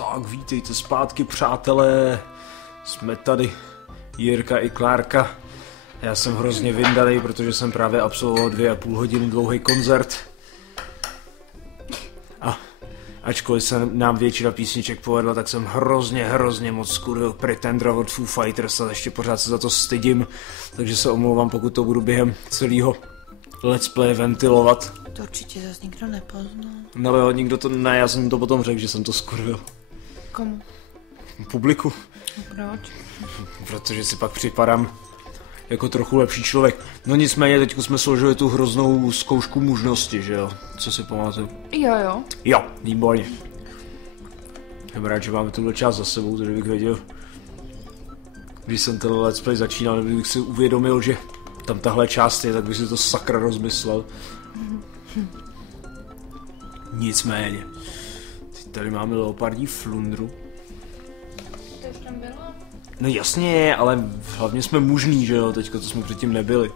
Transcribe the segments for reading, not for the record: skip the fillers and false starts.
Tak vítejte zpátky, přátelé. Jsme tady, Jirka i Klárka. Já jsem hrozně vyndanej, protože jsem právě absolvoval 2,5 hodiny dlouhý koncert. A ačkoliv se nám většina písniček povedla, tak jsem hrozně moc skurvil Pretendera od Foo Fighters a ještě pořád se za to stydím. Takže se omlouvám, pokud to budu během celého let's play ventilovat. To určitě zase nikdo nepoznal. No jo, nikdo to ne, já jsem to potom řekl, že jsem to skurvil. Komu? Publiku. Proč? Protože si pak připadám jako trochu lepší člověk. No nicméně, teďko jsme složili tu hroznou zkoušku mužnosti, že jo? Co si pamatuju? Jo. Jo, výborně. Jsem rád, že máme tuhle část za sebou, takže bych věděl, když jsem ten let's play začínal, nebo bych si uvědomil, že tam tahle část je, tak bych si to sakra rozmyslel. Nicméně, teď tady máme leopardí flundru. To už tam bylo? No jasně, ale hlavně jsme mužní, že jo, teďka to jsme předtím nebyli.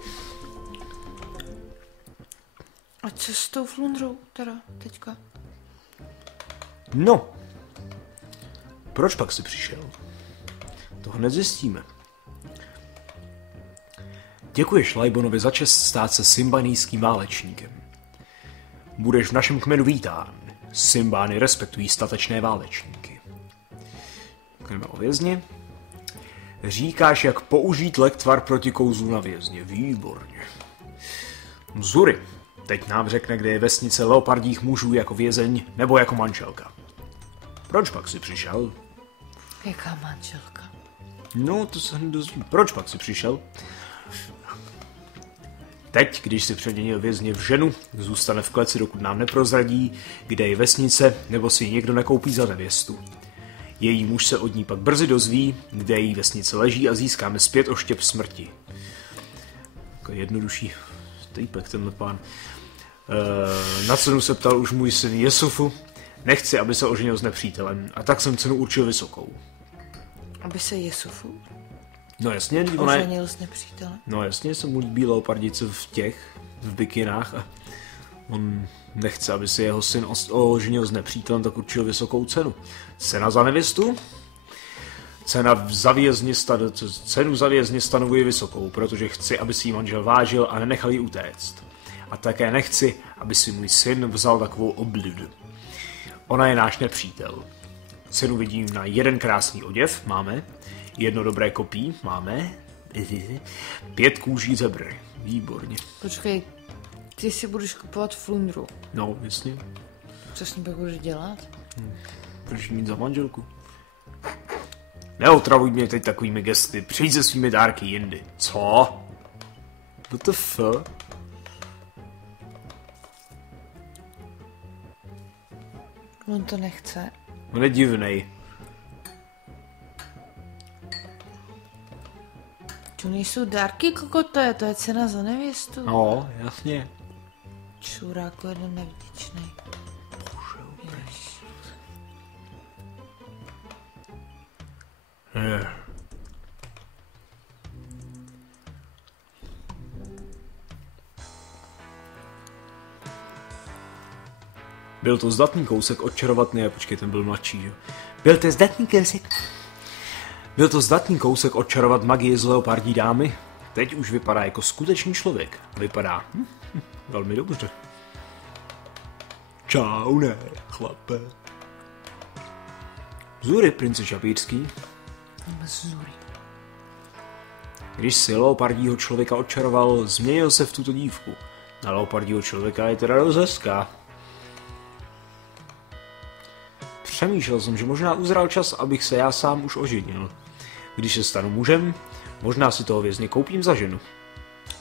A co s tou flundrou teda teďka? No, proč pak jsi přišel? Toho nezjistíme. Děkuješ Lajbonovi za čest stát se symbanijským válečníkem. Budeš v našem kmenu vítán. Symbány respektují statečné válečníky. Jdeme o vězni. Říkáš, jak použít lektvar proti kouzlu na vězně. Výborně. Zuri, teď nám řekne, kde je vesnice leopardích mužů jako vězeň nebo jako manželka. Proč pak jsi přišel? Jaká manželka? No, to se hned dozvím. Proč pak jsi přišel? Teď, když si přeměnil vězně v ženu, zůstane v kleci, dokud nám neprozradí, kde je vesnice, nebo si ji někdo nekoupí za nevěstu. Její muž se od ní pak brzy dozví, kde její vesnice leží a získáme zpět oštěp smrti. Takový jednodušší týpek tenhle pán. Na cenu se ptal už můj syn Jesufu. Nechci, aby se oženil s nepřítelem, a tak jsem cenu určil vysokou. Aby se Jesufu No jasně, oženil s nepřítelem. No jasně, se mu líbí leopardice v bikinách a on nechce, aby se jeho syn oženil s nepřítelem, tak určil vysokou cenu. Cena za nevěstu? Cenu za vězně stanovuji vysokou, protože chci, aby si ji manžel vážil a nenechal ji utéct. A také nechci, aby si můj syn vzal takovou oblidu. Ona je náš nepřítel. Cenu vidím na 1 krásný oděv, máme. 1 dobré kopí, máme. 5 kůží zebr, výborně. Počkej, ty si budeš kupovat flundru. No, jasně. Co s ní pak budeš dělat? Proč mít za manželku? Neotravuj mě teď takovými gesty, přijď se svými dárky jindy. Co? WTF? On to nechce. On je divnej. To nejsou dárky, kokote, to je cena za nevěstu. No, jasně. Čuráku jeden nevděčnej. Byl to zdatný kousek odčarovat, ne, počkej, ten byl mladší, jo. Byl to zdatný kousek odčarovat magii z leopardí dámy. Teď už vypadá jako skutečný člověk. Vypadá velmi dobře. Čau, ne, chlape. Zuri, prince Šapírský. Zuri. Když si leopardího člověka odčaroval, změnil se v tuto dívku. Na leopardího člověka je teda dost hezká. Přemýšlel jsem, že možná uzral čas, abych se já sám už oženil. Když se stanu mužem, možná si toho vězně koupím za ženu.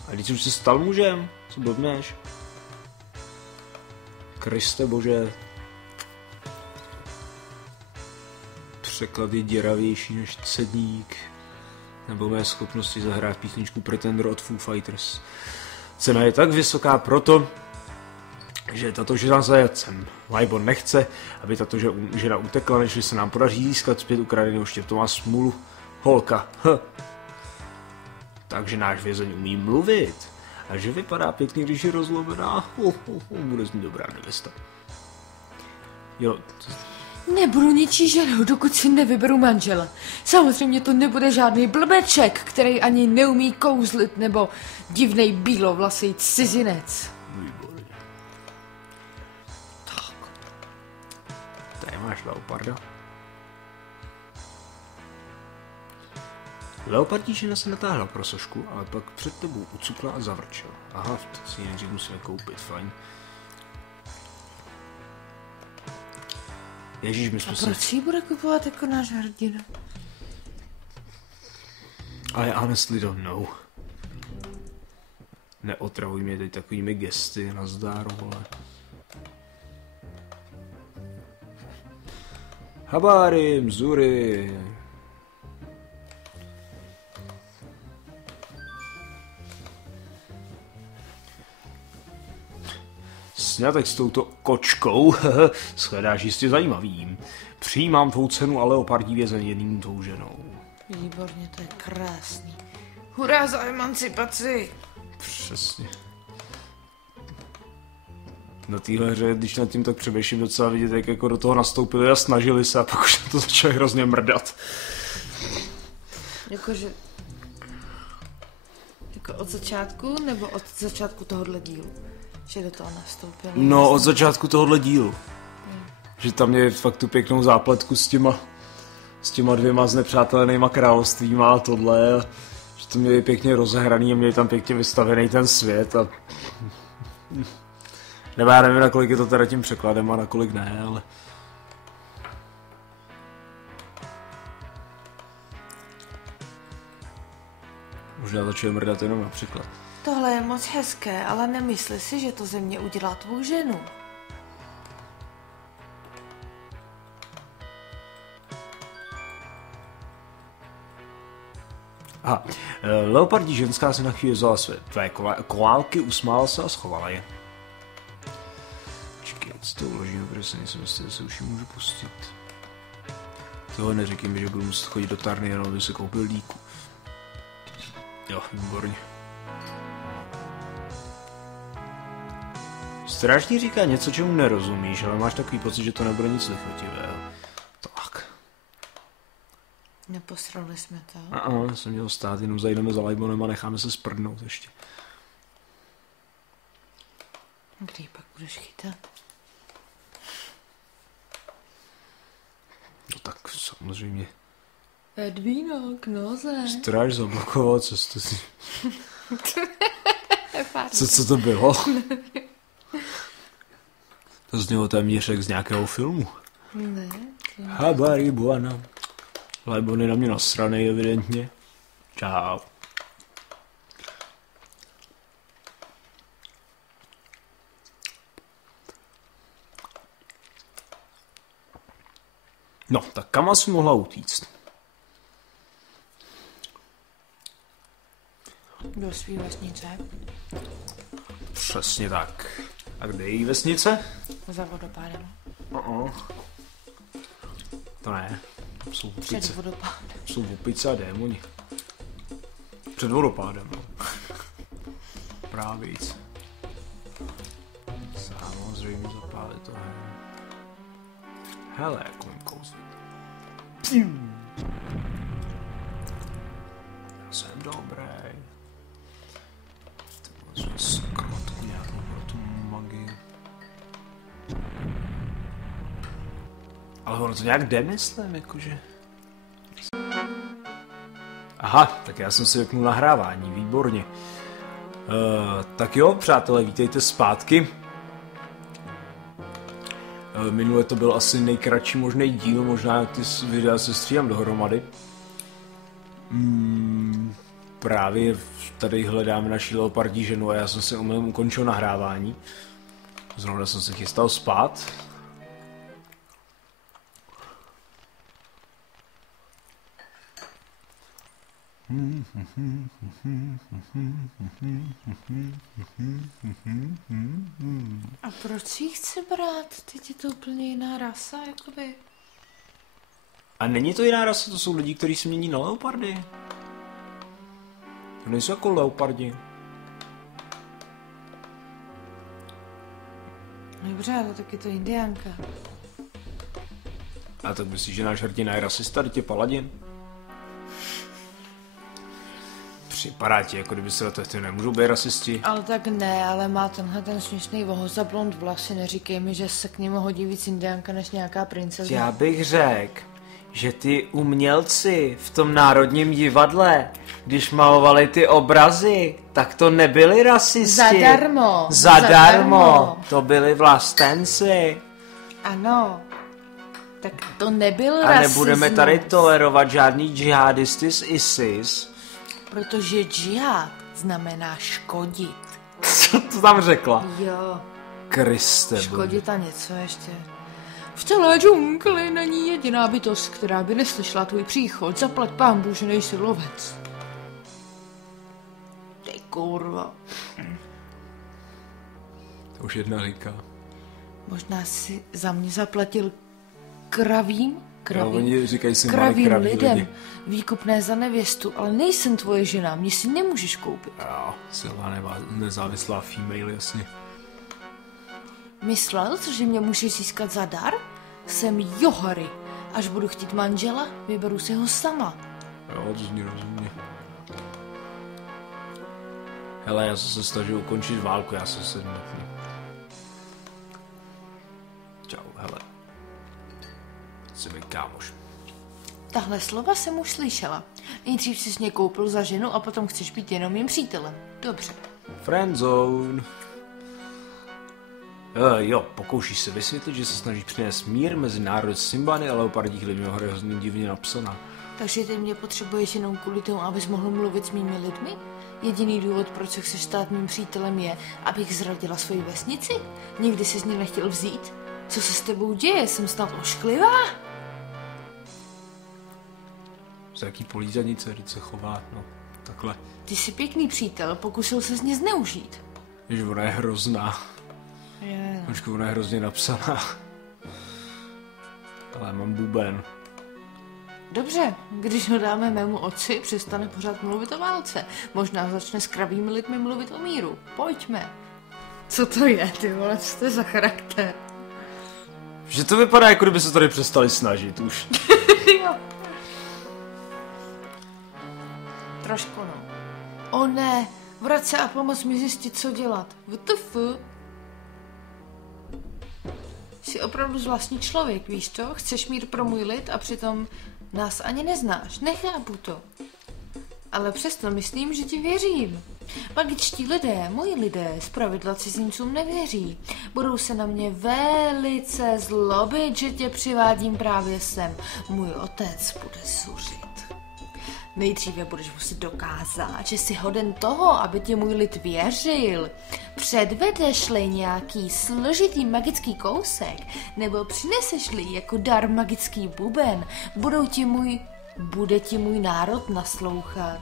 A když už se stal mužem, co blbneš? Kriste bože. Překlad je děravější než cedník. Nebo mé schopnosti zahrát písničku Pretender od Foo Fighters. Cena je tak vysoká proto, že tato žena zajatcem. Lajbon nechce, aby tato žena utekla, než se nám podaří získat zpět ukradený oštěp. To má smůlu. Holka. Takže náš vězeň umí mluvit. A že vypadá pěkně, když je rozlobená. Bude z ní dobrá nevěsta. Jo, Nebudu ničí ženou, dokud si nevyberu manžela. Samozřejmě to nebude žádný blbeček, který ani neumí kouzlit, nebo divnej bílovlasej cizinec. Výborně. Tak. Tady máš leoparda. Leopardí žena se natáhla pro sošku, ale pak před tebou ucukla a zavrčela. Aha, to si ji nejdřív musíme koupit, fajn. Ježíš, my jsme A proč si ji bude kupovat jako náš hrdina? I honestly don't know. Neotravuj mě teď takovými gesty, nazdár, vole. Habáry, Mzury. Sňatek s touto kočkou shledáš jistě zajímavým. Přijímám tvou cenu a leopardí vězen jedným tvou ženou. Výborně, to je krásný. Hurá za emancipaci! Přesně. Na téhle hře, když nad tím tak přemýšlím, docela vidět, jak jako do toho nastoupili a snažili se a pak už to začalo hrozně mrdat. Jakože... Jako od začátku, nebo od začátku tohohle dílu? Že do toho nastoupil? No, od začátku tohohle dílu. Že tam měli fakt tu pěknou zápletku s těma dvěma znepřátelenýma královstvíma a tohle. A že to měli pěkně rozehraný a měli tam pěkně vystavený ten svět a... Nebo já nevím, nakolik je to teda tím překladem a nakolik ne, ale... Možná začali mrdat jenom na překlad. Tohle je moc hezké, ale nemysli si, že to ze mě udělá tvou ženu. Aha, leopardí ženská se na chvíli vzala své tvé koálky, usmála se a schovala je. Počkej, ať si to uložím, protože se nejsem jistý, že se už ji můžu pustit. Tohle neřekni mi, že budu muset chodit do tárny, jenom aby si koupil díku. Jo, výborně. Strážník říká něco, čemu nerozumíš, ale máš takový pocit, že to nebude nic lichotivého. Tak. Neposrali jsme to? Já jsem měl stát, jenom zajdeme za Lajbonem a necháme se sprdnout ještě. Kdy pak budeš chytat? No tak samozřejmě. Edvíno, k noze. Stráž zablokoval cestu. Co to bylo? To znělo téměř jak z nějakého filmu. Ne. Habari buana. Lajbon je na mě nasranej, evidentně. Čau. No, tak kam asi mohla utíct? Do svý vesnice. Přesně tak. A kde je její vesnice? Za vodopádem. To ne. Jsou Před opice. vodopádem. Jsou opice a démoni. Před vodopádem, no. Právě víc. Samozřejmě zapálit to. Hele, jak umím kouzlit. Já jsem dobrý. Tyhle zkrotku nějakou pro tu magii. Ale ono to nějak jde, myslím, jakože. Aha, tak já jsem si vypnul nahrávání, výborně. Tak jo, přátelé, vítejte zpátky. Minule to byl asi nejkratší možný díl, možná ty videa se střídám dohromady. Právě tady hledám naši leopardí ženu a já jsem si omylem ukončil nahrávání. Zrovna jsem se chystal spát. A proč si ji chce brát? Teď je to úplně jiná rasa, jakoby. A není to jiná rasa, to jsou lidi, kteří se mění na leopardy. To nejsou jako leopardi. Dobře, ale tak je to indiánka. A tak myslíš, že náš hrdina je rasista, tě paladin? Připadá ti, jako kdyby se to nemůžou být rasisti. Ale tak ne, ale má tenhle ten směšný vohoz za blond vlasy, neříkej mi, že se k němu hodí víc indiánka než nějaká princezna. Já bych řekl, že ty umělci v tom Národním divadle, když malovali ty obrazy, tak to nebyli rasisti. Zadarmo. To byli vlastenci. Ano. Tak to nebyl rasismus. A nebudeme tady tolerovat žádný džihadisty z ISIS. Protože džihad znamená škodit. Co to tam řekla? Jo. Kriste. Škodit a něco ještě. V celé džungli není jediná bytost, která by neslyšela tvůj příchod. Zaplať pánbůh, že nejsi lovec. Ty kurva. To už jedna říká. Možná si za mě zaplatil kravím lidem. Lidi. Výkupné za nevěstu, ale nejsem tvoje žena, mě si nemůžeš koupit. Jo, silná nezávislá female, jasně. Myslel, že mě můžeš získat za dar? Jsem Johary. Až budu chtít manžela, vyberu si ho sama. Jo, to zní rozumně. Hele, já se snažil ukončit válku, já jsem se nepný. Čau, hele. Jsi mi kámoš. Tahle slova jsem už slyšela. Nejdřív jsi mě koupil za ženu a potom chceš být jenom mým přítelem. Dobře. Friendzone. Jo, pokoušíš se vysvětlit, že se snažíš přinést mír mezi národy Simbany a leopardích lidmi, hrozně divně napsaná. Takže ty mě potřebuješ jenom kvůli tomu, abys mohl mluvit s mými lidmi? Jediný důvod, proč se chceš stát mým přítelem, je, abych zradila svoji vesnici? Nikdy jsi z ní nechtěl vzít? Co se s tebou děje? Jsem snad ošklivá? Za jaký polízanice, když se chová, no, takhle. Ty jsi pěkný přítel, pokusil se z ní zneužít. Jež ona je hrozná. Je. Počku, ona je hrozně napsaná. Ale mám buben. Dobře, když ho dáme mému otci, přestane pořád mluvit o válce. Možná začne s kravými lidmi mluvit o míru. Pojďme. Co to je, ty vole, co to je za charakter? Že to vypadá, jako kdyby se tady přestali snažit už. Jo. Trošku, no. O ne, vrať se a pomoct mi zjistit, co dělat. WTF? Jsi opravdu zvláštní člověk, víš to? Chceš mír pro můj lid a přitom nás ani neznáš. Nechápu to. Ale přesto myslím, že ti věřím. Magičtí lidé, moji lidé, zpravidla cizincům nevěří. Budou se na mě velice zlobit, že tě přivádím právě sem. Můj otec bude zuřit. Nejdříve budeš muset dokázat, že jsi hoden toho, aby ti můj lid věřil. Předvedeš-li nějaký složitý magický kousek, nebo přineseš-li jako dar magický buben, bude ti můj národ naslouchat.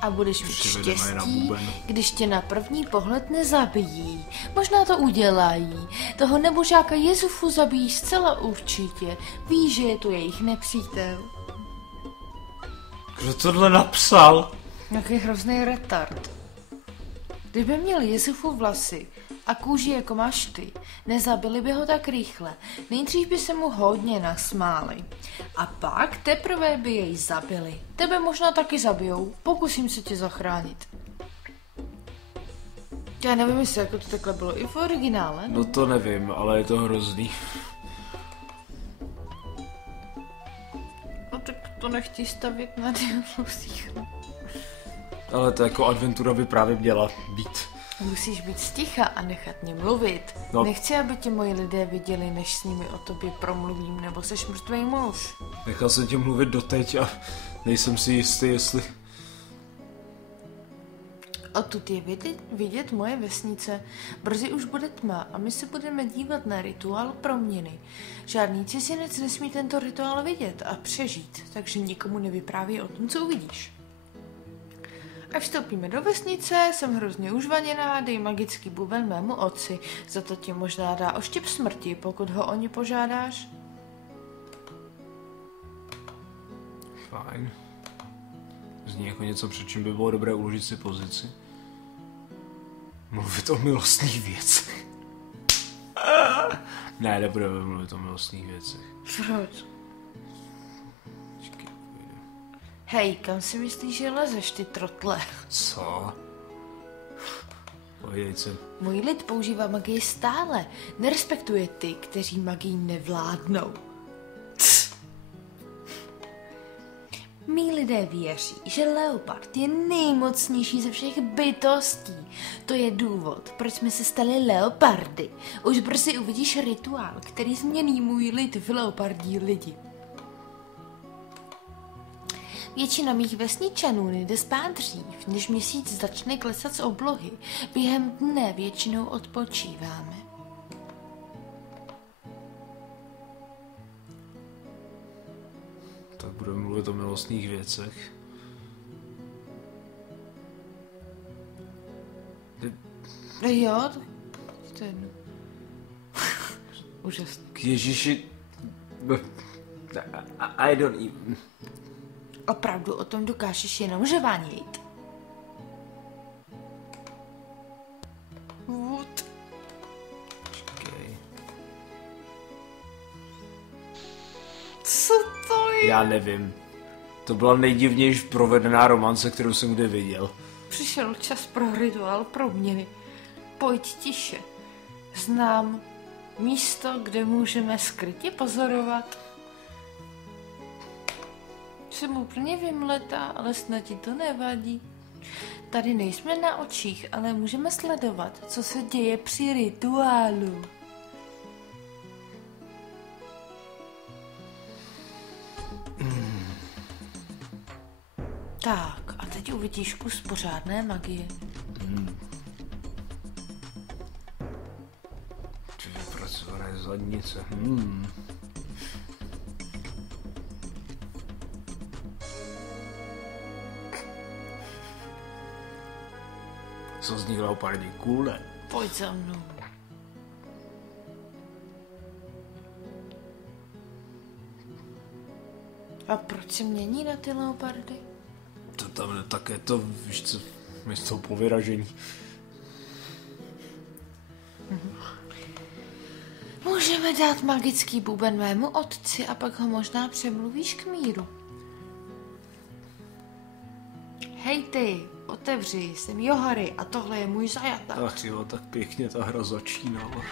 A budeš mít štěstí, když tě na první pohled nezabijí. Možná to udělají. Toho nebožáka Jezufu zabijí zcela určitě. Víš, že je to jejich nepřítel. Kdo tohle napsal? Jaký hrozný retard. Kdyby měl Jezufu vlasy a kůži jako máš ty, nezabili by ho tak rychle. Nejdřív by se mu hodně nasmáli. A pak teprve by jej zabili. Tebe možná taky zabijou. Pokusím se tě zachránit. Já nevím, jestli jako to takhle bylo i v originále. No to nevím, ale je to hrozný. No tak to nechci stavět na dialozích. Ale to jako adventura by právě měla být. Musíš být sticha a nechat mě mluvit. No. Nechci, aby tě moji lidé viděli, než s nimi o tobě promluvím, nebo seš mrtvej muž. Nechal jsem tě mluvit doteď a nejsem si jistý, jestli... Odtud je vidět moje vesnice. Brzy už bude tma a my se budeme dívat na rituál proměny. Žádný cizinec nesmí tento rituál vidět a přežít, takže nikomu nevypráví o tom, co uvidíš. Až vstoupíme do vesnice, jsem hrozně užvaněná, dej magický buben mému otci. Za to ti možná dá oštěp smrti, pokud ho o ní požádáš. Fajn. Zní jako něco, před čím by bylo dobré uložit si pozici. Mluvit o milostných věcech. Ne, nebudeme mluvit o milostných věcech. Proč? Hej, kam si myslíš, že lezeš, ty trotle? Co? Povídejte. Můj lid používá magii stále. Nerespektuje ty, kteří magii nevládnou. Mí lidé věří, že leopard je nejmocnější ze všech bytostí. To je důvod, proč jsme se stali leopardy. Už brzy uvidíš rituál, který změní můj lid v leopardí lidi. Většina mých vesničanů nejde spát dřív, než měsíc začne klesat z oblohy. Během dne většinou odpočíváme. Tak budeme mluvit o milostných věcech. Jo, to je jedno. Úžasný. K Ježíši... I don't even... Opravdu o tom dokážeš jenom žvanit? What? Okay. Co to je? Já nevím. To byla nejdivnější provedená romance, kterou jsem kdy viděl. Přišel čas pro rituál proměny. Pojď tiše. Znám místo, kde můžeme skrytě pozorovat. Jsem úplně vymletá, ale snad ti to nevadí. Tady nejsme na očích, ale můžeme sledovat, co se děje při rituálu. Tak, a teď uvidíš kus pořádné magie. Vypracované zadnice. Co z nich leopardí kůle? Pojď za mnou. A proč se mění na ty leopardy? To tam také to, víš co, místo po vyražení. Můžeme dát magický buben mému otci a pak ho možná přemluvíš k míru. Hej ty, otevři, jsem Johary a tohle je můj zajatek. Ach jo, tak pěkně ta hra začínala.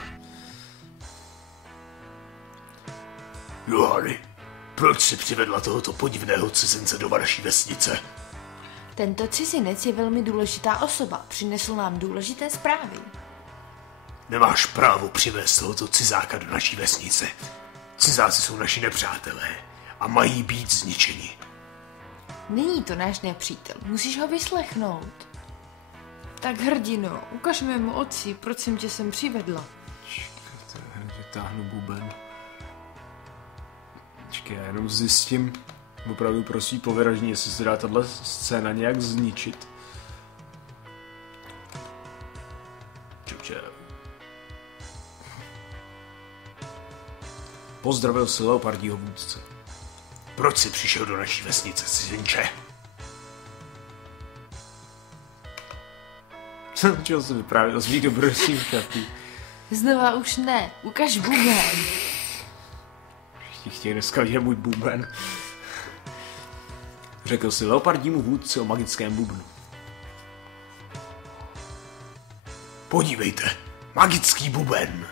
Johary, proč si přivedla tohoto podivného cizince do naší vesnice? Tento cizinec je velmi důležitá osoba, přinesl nám důležité zprávy. Nemáš právo přivést tohoto cizáka do naší vesnice. Cizáci jsou naši nepřátelé a mají být zničeni. Není to náš nepřítel, musíš ho vyslechnout. Tak hrdino, ukaž mému otci, proč jsem tě sem přivedla. Hned vytáhnu buben. Počkej, já jenom zjistím, opravdu prosím po vyražení, jestli se dá tahle scéna nějak zničit. Čau. Pozdravil si leopardího vůdce. Proč jsi přišel do naší vesnice, cizinče? Čeho se vyprávět o svých dobročích šatů. Znova už ne, ukaž buben. Všichni chtějí dneska vidět můj buben. Řekl si leopardímu vůdci o magickém bubnu. Podívejte, magický buben.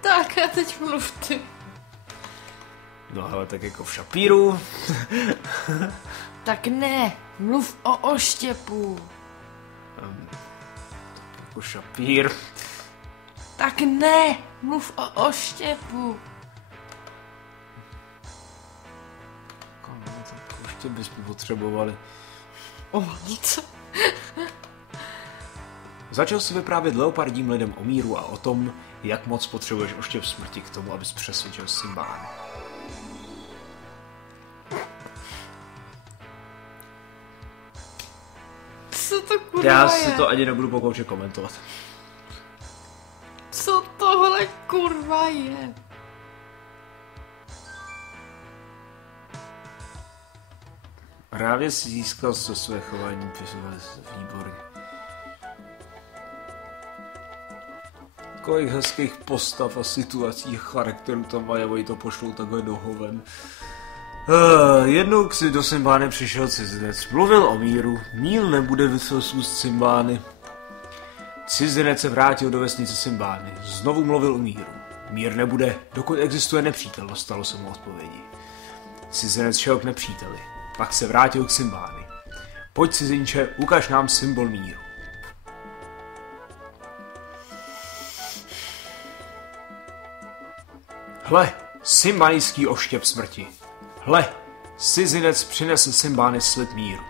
Tak a teď mluv ty. No hele, tak jako v šapíru. Tak ne, mluv o oštěpu. Jako šapír. Tak ne, mluv o oštěpu. Tak ještě bychom potřebovali. Co? Začal si vyprávět leopardím lidem o míru a o tom, jak moc potřebuješ oštěp smrti k tomu, abys přesvědčil Simbána. Co to kurva Já je? si to ani nebudu pokoušet komentovat. Co tohle kurva je? Právě si získal se své chování výborně. kolik hezkých postav a situací a charakterů tam mají, aby to pošlou takhle do hoven. Jednou si do Simbány přišel cizinec. Mluvil o míru. Míl nebude vyšel z úst Simbány. Cizinec se vrátil do vesnice Simbány. Znovu mluvil o míru. Mír nebude, dokud existuje nepřítel, dostalo se mu odpovědi. Cizinec šel k nepříteli. Pak se vrátil k Simbány. Pojď, cizinče, ukaž nám symbol míru. Hle, Simbánský oštěp smrti. Hle, cizinec přinesl Simbány slib míru.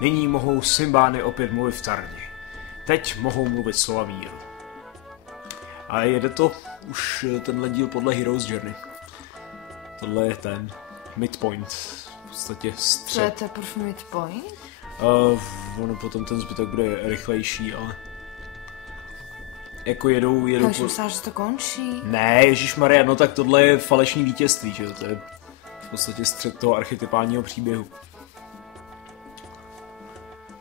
Nyní mohou Simbány opět mluvit v Tarně. Teď mohou mluvit slova míru. A jede to už tenhle díl podle Hero's Journey. Tohle je ten midpoint. V podstatě střed. To je teprve midpoint? Ono potom ten zbytek bude rychlejší, ale... Jako jedou... Já už myslela, že to končí. Ne, ježišmarja, no tak tohle je falešný vítězství, že jo? To je v podstatě střed toho archetypálního příběhu.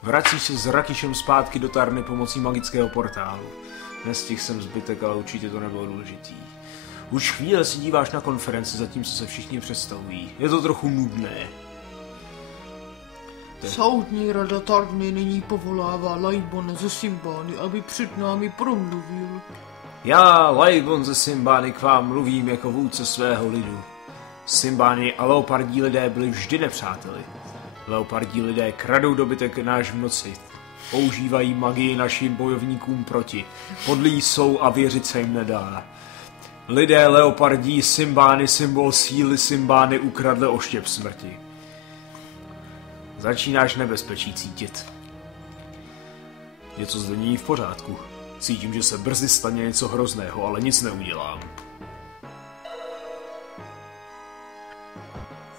Vracíš se s Rakišem zpátky do Tarny pomocí magického portálu. Nestihl jsem zbytek, ale určitě to nebylo důležitý. Už chvíle si díváš na konferenci, zatímco se všichni představují. Je to trochu nudné. Soudní rada Tarny nyní povolává Laibona ze Simbány, aby před námi promluvil. Já, Laibon ze Simbány, k vám mluvím jako vůdce svého lidu. Simbány a leopardí lidé byli vždy nepřáteli. Leopardí lidé kradou dobytek náš v noci. Používají magii našim bojovníkům proti. Podlí jsou a věřit se jim nedá. Lidé leopardí Simbány, symbol síly Simbány, ukradli oštěp smrti. Začínáš nebezpečí cítit. Něco zde není v pořádku. Cítím, že se brzy stane něco hrozného, ale nic neudělám.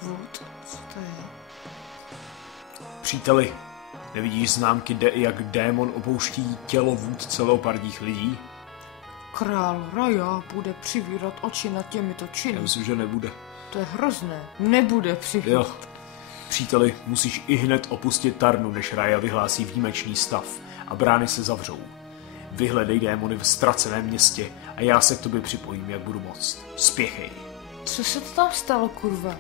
Vůd, co to je? Příteli, nevidíš známky, jak démon opouští tělo vůdce leopardích lidí? Král Raja bude přivírat oči nad těmito činy. Já myslím, že nebude. To je hrozné. Nebude přivírat. Jo. Příteli, musíš ihned opustit Tarnu, než Raja vyhlásí výjimečný stav a brány se zavřou. Vyhledej démony v ztraceném městě a já se k tobě připojím, jak budu moct. Spěchej. Co se to tam stalo, kurva?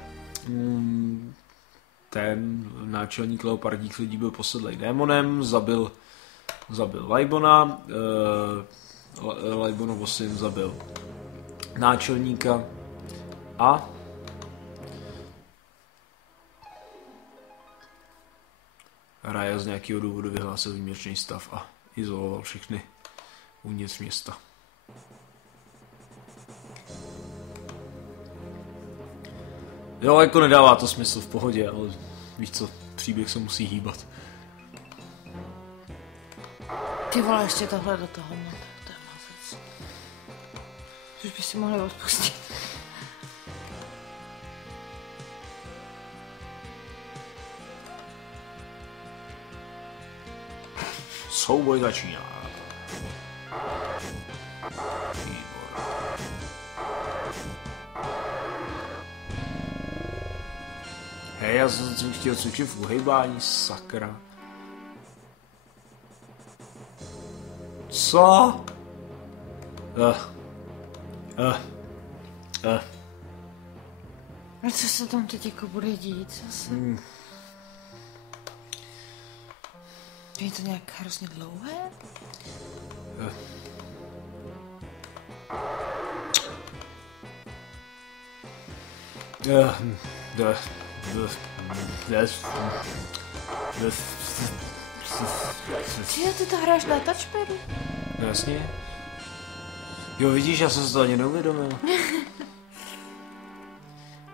Ten náčelník leopardích lidí byl posedlej démonem, zabil Laibona, Laibonovo syn zabil náčelníka a Raja z nějakého důvodu vyhlásil výjimečný stav a izoloval všechny uvnitř města. Jo, jako nedává to smysl v pohodě, ale víš co, příběh se musí hýbat. Ty vole, ještě tohle do toho, no, to je mazec. Už by si mohli odpustit. Souboj začíná. Hej, já jsem chtěl cvičit v uhejbání, sakra. Co? A co se tam teď jako bude dít zase? Je to nějak hrozně dlouhé? Ty to hraješ na touchpadu? No jasně. Jo, vidíš, já jsem se to ani neuvědomil.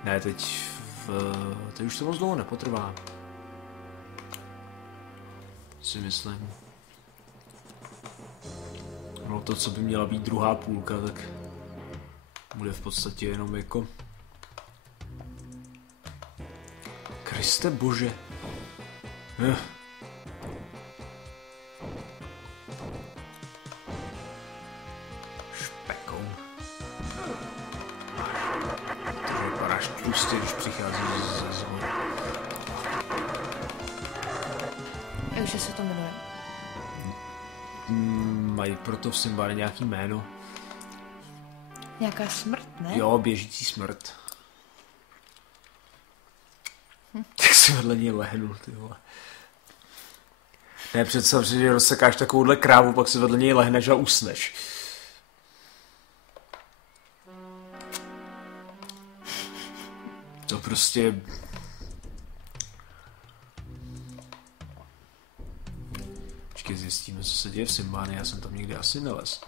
Ne, teď už to moc dlouho nepotrvá. Si myslím. No to, co by měla být druhá půlka, tak bude v podstatě jenom jako... Kriste bože. Špekou. To vypadáš tlustě, když přichází ze zhora. Jak se to jmenuje? mají proto v Simbáně nějaký jméno. Nějaká smrt, ne? Jo, běžící smrt. Tak si vedle něj lehnu, ty vole. Ne, představ, že rozsekáš takovouhle krávu, pak si vedle něj lehneš a usneš. To prostě... Počkej, zjistíme, co se děje v Simbáně, já jsem tam nikdy asi nelez.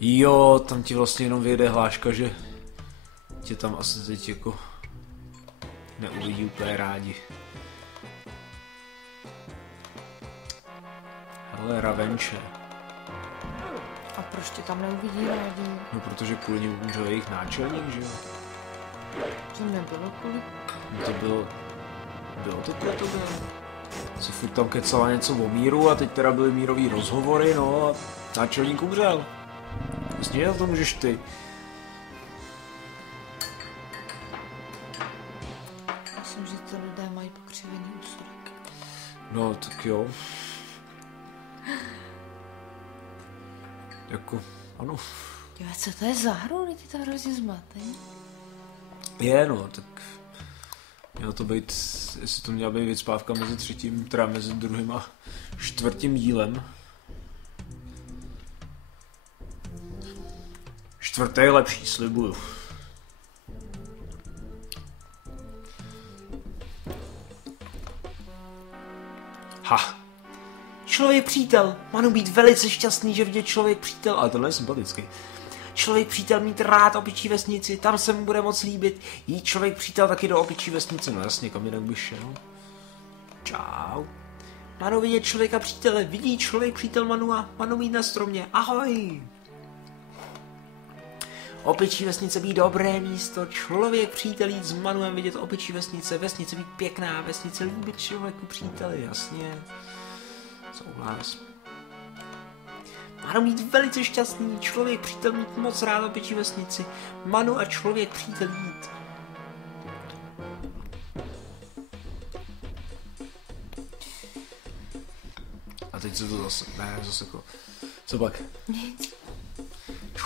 Jo, tam ti vlastně jenom vyjede hláška, že tě tam asi teď jako neuvidí úplně rádi. Hele, Ravenče. A proč tě tam neuvidí rádi? No, protože kvůli němu umřel jejich náčelník, že jo? To nebylo kvůli... No to bylo... Bylo to kvůli tobě? Si furt tam kecala něco o míru a teď teda byly mírový rozhovory, no a náčelník umřel. Vlastně to můžeš ty. Myslím, že to lidé mají pokřivený úsudek. No, tak jo. Jako, ano. Jo, co to je za hru? Teď je to hrozně zmatený. Je, no, tak... Mělo to být, jestli to měla být vycpávka mezi třetím, teda mezi druhým a čtvrtým dílem. Čtvrté je lepší, slibuju. Ha. Člověk přítel. Manu být velice šťastný, že vidět člověk přítel. Ale tohle je sympatický. Člověk přítel mít rád opičí vesnici, tam se mu bude moc líbit. Jít člověk přítel taky do opičí vesnice. No jasně, kam jinak bych šel. Čau. Manu vidět člověka přítele. Vidí člověk přítel Manu a Manu mít na stromě. Ahoj. Opičí vesnice být dobré místo, člověk přítel jít s Manuem vidět opičí vesnice, vesnice být pěkná, vesnice líbit člověku příteli, jasně. Souhlas. Manu být velice šťastný, člověk přítel mít moc rád opičí vesnici, Manu a člověk přítel jít. A teď se to zase, ne, zase jako, co pak? Nic.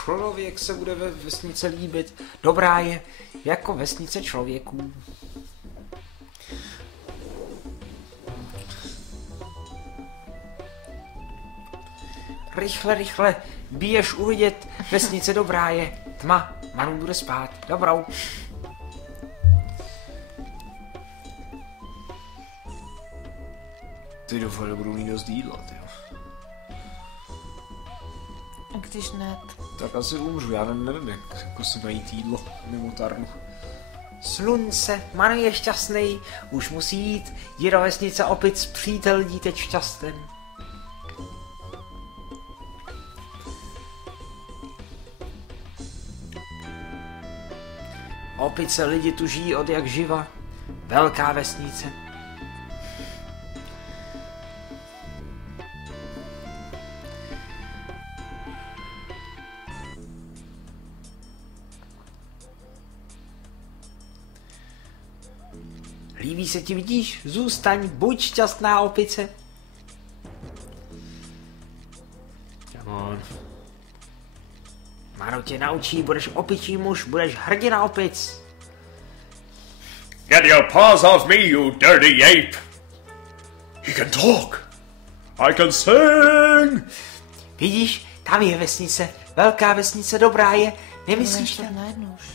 Člověk se bude ve vesnice líbit. Dobrá je jako vesnice člověků. Rychle, rychle, běž uvidět, vesnice dobrá je. Tma, Manu bude spát. Dobrou. Ty doufám, že budu mít dost jídla, tyjo. A když ne... Tak asi umřu, já nevím, jak jako si najít jídlo mimo Tarnu. Slunce, Manu je šťastný, už musí jít do vesnice opic, přítel lidí teď šťastný. Opice lidi tu žijí od jak živa, velká vesnice. Líbí se ti, vidíš? Zůstaň, buď šťastná opice. Come on. Manu tě naučí, budeš opičí muž, budeš hrdina opic. Get your paws off me, you dirty ape! He can talk! I can sing! Vidíš, tam je vesnice, velká vesnice, dobrá je, nemyslíš to? Najednou už.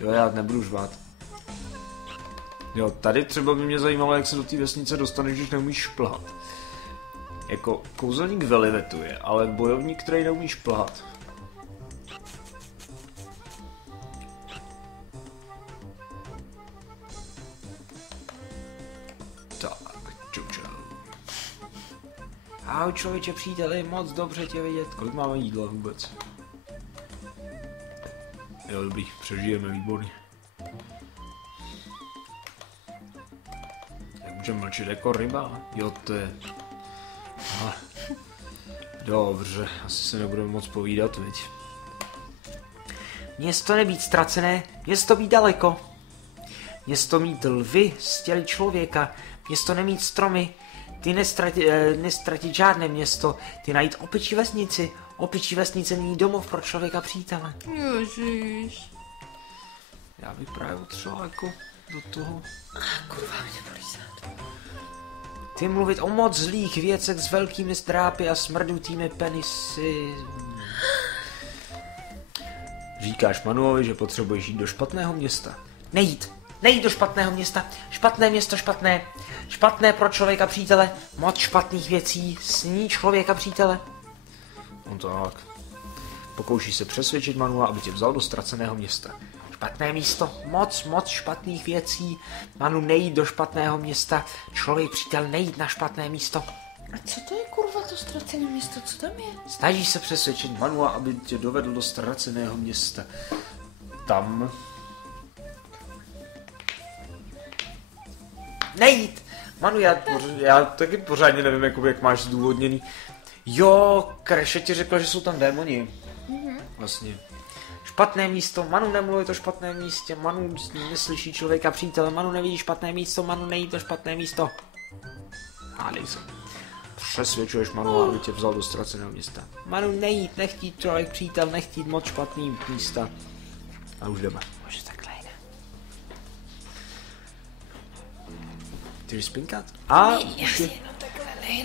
Jo, já nebudu žvát. Jo, tady třeba by mě zajímalo, jak se do té vesnice dostaneš, když neumíš šplhat. Jako, kouzelník velivetuje, ale bojovník, který neumí šplhat. Tak, čau. Ahoj člověče příteli, moc dobře tě vidět. Kolik máme jídla vůbec? Jo, dobrý, přežijeme, výborně. Můžeme mlčet jako ryba? Jo, to je... Aha. Dobře, asi se nebudeme moc povídat, viď? Město nebýt ztracené, město být daleko. Město mít lvy z těly člověka, město nemít stromy, Ty nestratit žádné město, ty najít opičí vesnici. Opičí vesnice není domov pro člověka přítele. Ježiš. Já bych právě potřeboval jako do toho. Kurva, mě bolí zad. Ty mluvit o moc zlých věcech s velkými strápy a smrdutými penisy. Říkáš Manuovi, že potřebuješ jít do špatného města. Nejít do špatného města. Špatné město, špatné. Špatné pro člověka přítele. Moc špatných věcí sní člověka přítele. No tak. Pokouší se přesvědčit Manua, aby tě vzal do ztraceného města. Špatné místo, moc špatných věcí. Manu, nejít do špatného města. Člověk přítel, nejít na špatné místo. A co to je kurva to ztracené místo, co tam je? Snažíš se přesvědčit Manua, aby tě dovedl do ztraceného města. Tam. Nejít! Manu, já taky pořádně nevím, jak máš zdůvodněný. Jo, Kreše ti řekla, že jsou tam démoni. Vlastně. Špatné místo, Manu nemluví o špatném místě, Manu neslyší člověka přítele, Manu nevidí špatné místo, Manu nejít do špatné místo. Hádej se. Přesvědčuješ Manu, aby tě vzal do ztraceného města. Manu, nejít, nechtít člověk přítel, nechtít moc špatný místa. A už jdeme. Může takhle jde. Chceš spinkat? A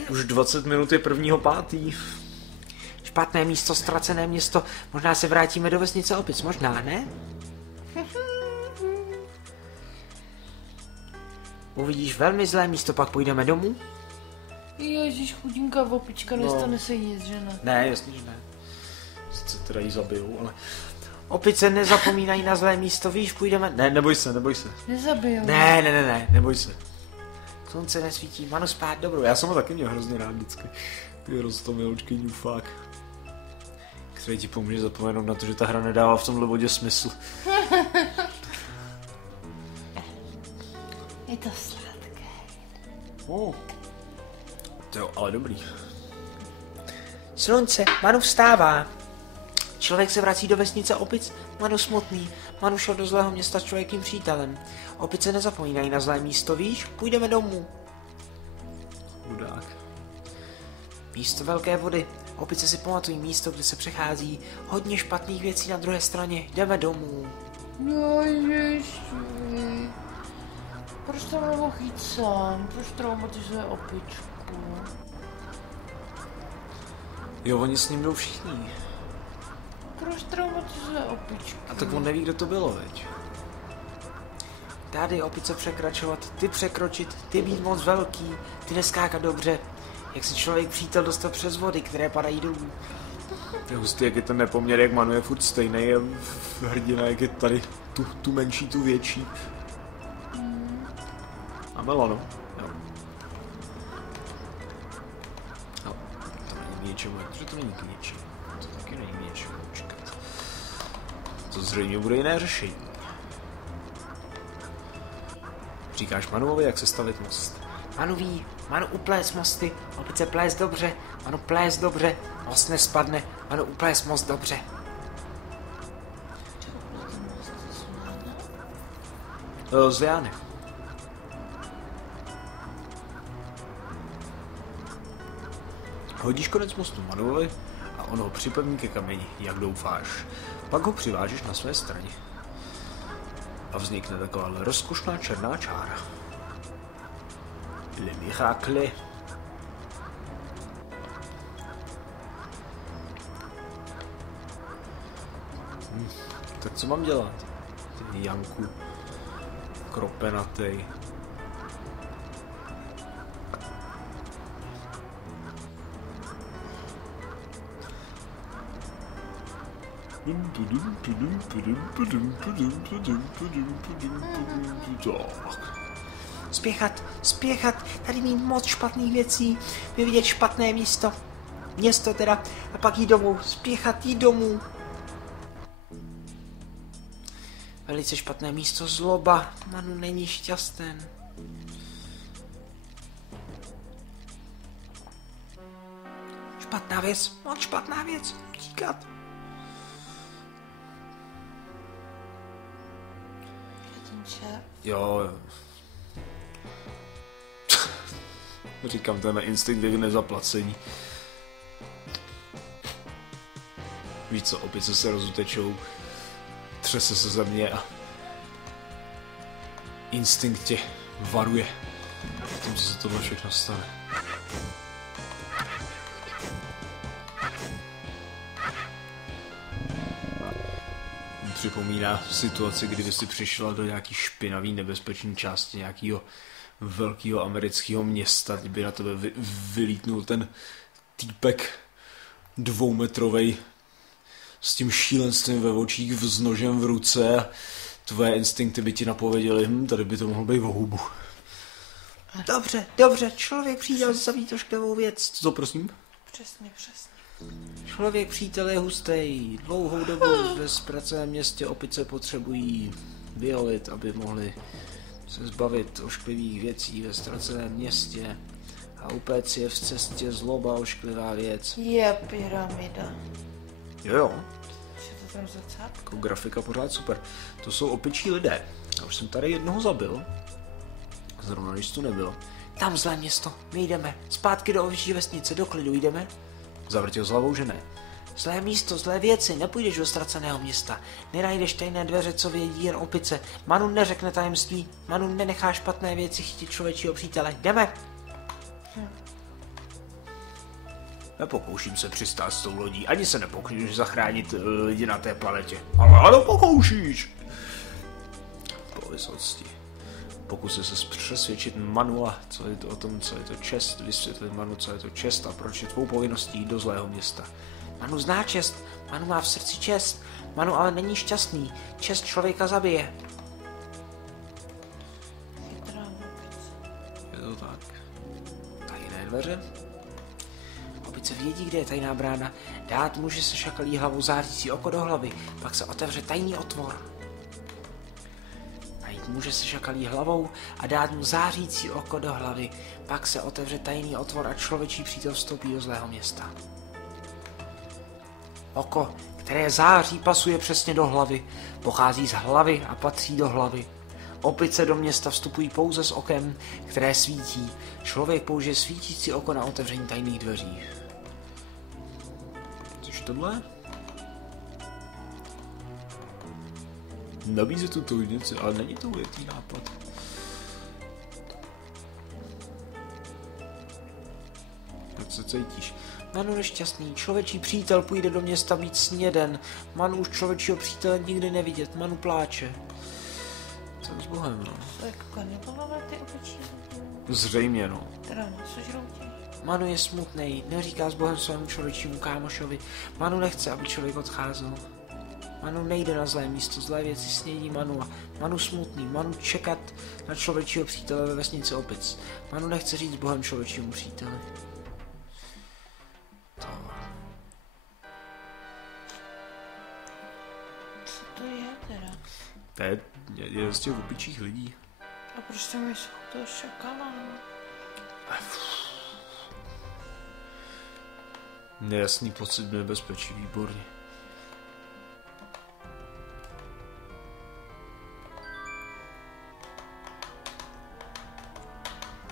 už 20 minut je 1.5. Špatné místo, ztracené město. Možná se vrátíme do vesnice opic, možná, ne? Uvidíš velmi zlé místo, pak půjdeme domů? Ježíš, chudinka opička, nestane se jí nic, že ne? Ne, jasně, že ne. Sice teda jí zabijou, ale... Opice nezapomínají na zlé místo, víš, půjdeme... Ne, neboj se. Nezabijou. Ne, neboj se. Slunce nesvítí, Manu spát dobrou. Já jsem ho taky měl hrozně rád vždycky. Ty roztomiločky ňufák. Který ti pomůže zapomenout na to, že ta hra nedává v tomhle bodě smysl. Je to sladké. Jo, ale dobrý. Slunce, Manu vstává. Člověk se vrací do vesnice opic, Manu smutný. Manu šel do zlého města s člověkým přítelem. Opice nezapomínají na zlé místo, víš? Půjdeme domů. Chudák. Místo velké vody. Opice si pamatují místo, kde se přechází. Hodně špatných věcí na druhé straně. Jdeme domů. Ježiši. Proč to nemohl jít sám? Proč traumatizuje opičku? Jo, oni s ním jdou všichni. Proč traumatizuje opičku? A tak on neví, kdo to bylo, veď. Tady opice překračovat, ty překročit, ty být moc velký, ty neskákat dobře. Jak se člověk přítel dostat přes vody, které padají dolů. To je hustý, jak je ten nepoměr, jak Manu je furt stejný a hrdina, jak je tady tu menší, tu větší. A Melano. Jo. No, to není k ničemu, protože to není k ničemu. To taky není k ničemu, čekat. To zřejmě bude jiné řešení. Říkáš Manuovi, jak se stavit most. Manu ví, Manu uplést mosty, opice plést dobře, Manu plést dobře, most nespadne, Manu uplést most dobře. Z liány. Hodíš konec mostu Manuovi a on ho připevní ke kameni, jak doufáš. Pak ho přivážeš na své straně. A vznikne taková rozkošná černá čára. Le miracle. Tak co mám dělat? Ty Janku. Kropenatej. Spěchat, tady mít moc špatných věcí, vyvidět špatné město teda, a pak jít domů, spěchat, jít domů. Velice špatné místo, zloba, Manu není šťastný. Moc špatná věc, říkat. Ten čert. Jo. Říkám, ten instinkt je nezaplacení. Víš co, opice se rozutečou, třese se ze mě a instinkt tě varuje o tom, co se tohle všechno stane. Připomíná situaci, kdyby si přišla do nějaký špinavý nebezpečný části nějakého velkého amerického města, kdyby na tebe vylítnul ten týpek 2metrovej s tím šílenstvím ve očích, s nožem v ruce a tvoje instinkty by ti napověděly, tady by to mohlo být v hubu. Dobře, člověk přítel zabít ošklivou věc. Co prosím? Přesně. Člověk přítel je hustej. Dlouhou dobu ve zpraceném městě opice potřebují biolit, aby mohli se zbavit ošklivých věcí ve ztraceném městě. A upéct je v cestě zloba ošklivá věc. Je pyramida. Jo. Co to tam za cap? Jako grafika pořád super. To jsou opičí lidé. Já už jsem tady jednoho zabil. Zrovna když tu nebylo. Tam zlé město, my jdeme. Zpátky do opičí vesnice, do klidu jdeme. Zavrtěl s hlavou, že ne. Zlé místo, zlé věci, nepůjdeš do ztraceného města. Nenajdeš tajné dveře, co vědí jen opice. Manu neřekne tajemství. Manu nenechá špatné věci chytit člověčího přítele. Jdeme! Nepokouším se přistát s tou lodí, ani se nepokoušíš zachránit lidi na té planetě. Ale ano, pokoušíš! Po vysosti. Pokusím se přesvědčit Manua, co je to o tom, co je to čest, vysvětlit Manu, co je to čest a proč je tvou povinností jít do zlého města. Manu zná čest, Manu má v srdci čest. Manu ale není šťastný. Čest člověka zabije. Chytrá opice. Je to tak. Tajné dveře? Opice vědí, kde je tajná brána. Dát může se šakalí hlavou zářící oko do hlavy, pak se otevře tajný otvor. Najít může se šakalí hlavou a dát mu zářící oko do hlavy, pak se otevře tajný otvor a člověčí přítel vstoupí do zlého města. Oko, které září, pasuje přesně do hlavy, pochází z hlavy a patří do hlavy. Opice do města vstupují pouze s okem, které svítí. Člověk použije svítící oko na otevření tajných dveří. Což tohle? Nabízí tu tujnici, ale není to ujetý nápad. Jak se cítíš? Manu nešťastný, člověčí přítel půjde do města být sněden. Manu už člověčího přítele nikdy nevidět, Manu pláče. Tak s Bohem, no. To jako kanibalové ty opičí. Zřejmě, no. Teda nesežroutí. Manu je smutnej, neříká s Bohem svému člověčímu kámošovi. Manu nechce, aby člověk odcházel. Manu nejde na zlé místo, zlé věci snědí Manu a Manu smutný, Manu čekat na člověčího přítele ve vesnici opic. Manu nechce říct Bohem člověčímu příteli. Co to je teda? To je jeden z těch opičích lidí. A proč tam jsou toho šakala? Nejasný pocit nebezpečí, výborně.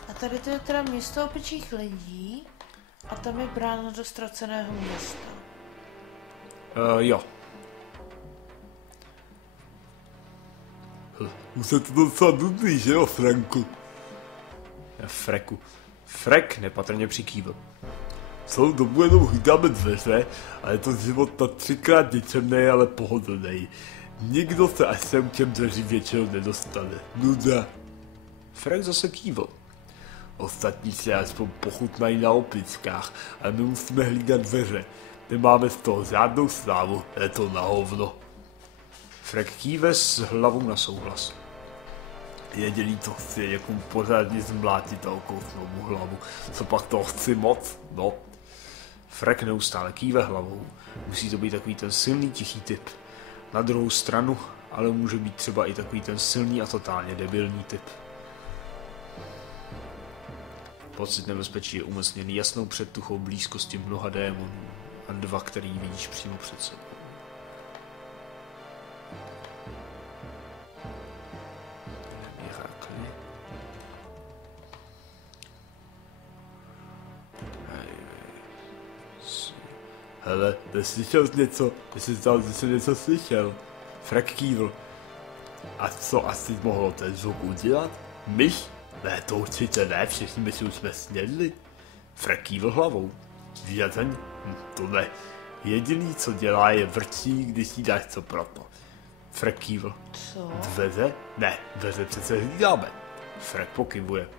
A tady to je teda město opičích lidí a tam je brána do ztraceného města. Jo. Už je to docela nudný, že jo, Franku? Freku. Frek nepatrně přikývl. Celou dobu jenom hlídáme dveře a je to život na 3krát ničemnej, ale pohodlnej. Nikdo se až sem k těm dveřím většinou nedostane. Nuda. Frek zase kývl. Ostatní se aspoň pochutnají na opičkách, ale my musíme hlídat dveře. Nemáme z toho žádnou slávu, je to na hovno. Frek kýve s hlavou na souhlas. Jediný, co chci, je někomu pořádně zmlátit a okousnout mu hlavu. Co pak toho chci moc, no. Frek neustále kýve hlavou. Musí to být takový ten silný, tichý typ. Na druhou stranu, ale může být třeba i takový ten silný a totálně debilní typ. Pocit nebezpečí je umocněný jasnou předtuchou blízkosti mnoha démonů a dva, který vidíš přímo před sebou. Hele, neslyšel jsi něco? Mně se zdál, že jsem něco slyšel. Frek kývl. A co asi mohlo ten zvuk udělat? Myš? Ne, to určitě ne, všichni myši už jsme snědli. Frek kývl hlavou. Vězeň? To ne. Jediný, co dělá, je vrčí, když jí dáš co proto. Frek kývl. Co? Dveře? Ne, dveře přece hlídáme. Frek pokyvuje.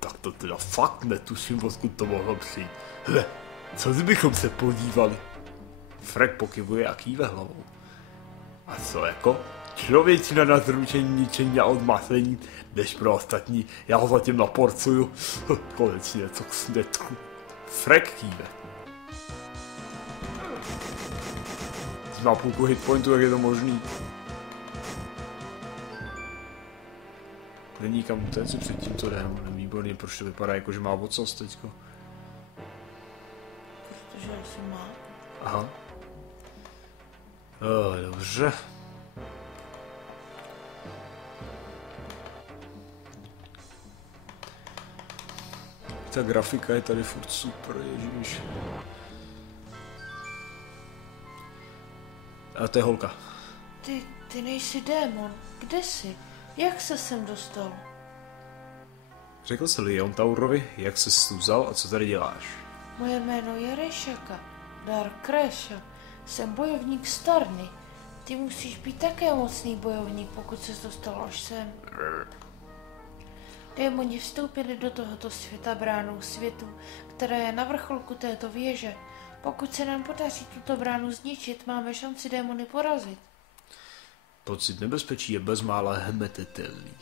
Tak to teda fakt netuším, odkud to mohlo přijít. Hle, co kdybychom se podívali? Frek pokyvuje a kýve hlavou. A co jako? Člověčina na zrušení ničení a odmasení, než pro ostatní, já ho zatím naporcuju. Konečně co k snědku. Frek kýve. Má půlku hitpointu, jak je to možný. Není kam utéct si před tímto démonem, výborně, proč to vypadá jako, že má ocas teďko. Protože asi má. Aha. Dobře. Ta grafika je tady furt super, ježiš. A to je holka. Ty nejsi démon. Kde jsi? Jak se sem dostal? Řekl jsi Leon Taurovi, jak se tu vzal a co tady děláš? Moje jméno je Reshaka. Dark Resha. Jsem bojovník Starny. Ty musíš být také mocný bojovník, pokud ses dostal až sem. Démoni vstoupili do tohoto světa bránou světu, která je na vrcholku této věže. Pokud se nám podaří tuto bránu zničit, máme šanci démony porazit. Pocit nebezpečí je bezmála hmetetelný.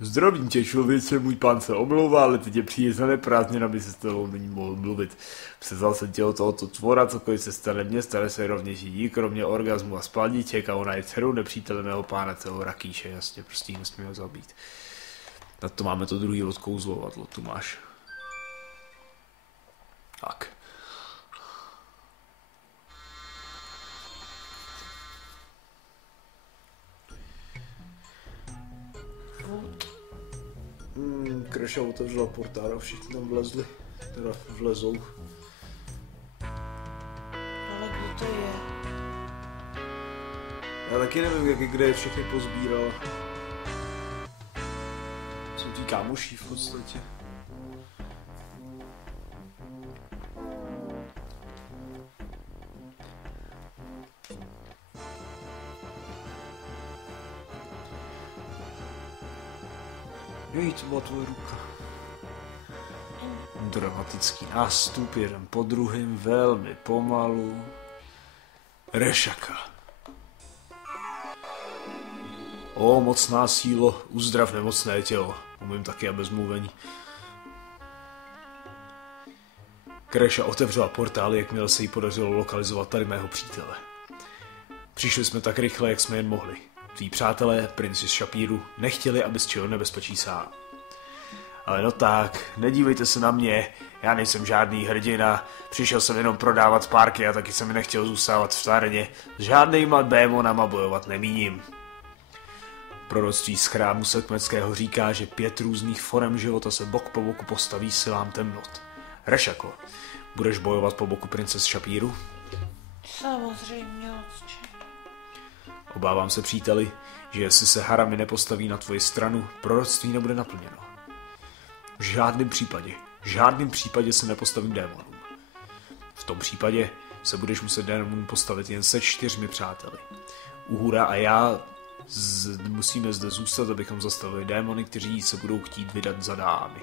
Zdravím tě, člověče, můj pán se omlouvá, ale teď je příjezdné prázdnin, aby se s tebou není mohl mluvit. Přezal jsem tě o tohoto tvora, cokoliv se stane mně, stane se rovněž jí, kromě orgazmu a spalníček, a ona je dcerou nepřítele mého pána celého Rakýše, jasně, prostě jí nesmíme zabít. Na to máme to druhý odkouzlovadlo, tu máš. Tak. Kreša otevřela portál a všichni tam vlezli. Teda vlezou. Ale kdo to je? Já taky nevím, kde je všechny pozbíral. Jsou tí kámoší v podstatě. Jej, to byla tvoje ruka. Dramatický nástup, jeden po druhém, velmi pomalu. Reshaka. O, mocná sílo, uzdrav nemocné tělo. Umím taky a bez mluvení. Kreša otevřela portál, jakmile se jí podařilo lokalizovat tady mého přítele. Přišli jsme tak rychle, jak jsme jen mohli. Tví přátelé, princi z Šapíru, nechtěli, abys čelil nebezpečí sám. Ale no tak, nedívejte se na mě, já nejsem žádný hrdina, přišel jsem jenom prodávat párky a taky jsem mi nechtěl zůstávat v tárně, s žádnýma démonama bojovat nemíním. Proroctví z chrámu Sekmeckého říká, že 5 různých forem života se bok po boku postaví silám temnot. Reshako, budeš bojovat po boku princes Šapíru? Samozřejmě, otče. Obávám se, příteli, že jestli se Harami nepostaví na tvoji stranu, proroctví nebude naplněno. V žádným případě se nepostavím démonům. V tom případě se budeš muset démonům postavit jen se 4 přáteli. Uhura a já musíme zde zůstat, abychom zastavili démony, kteří se budou chtít vydat za dámy.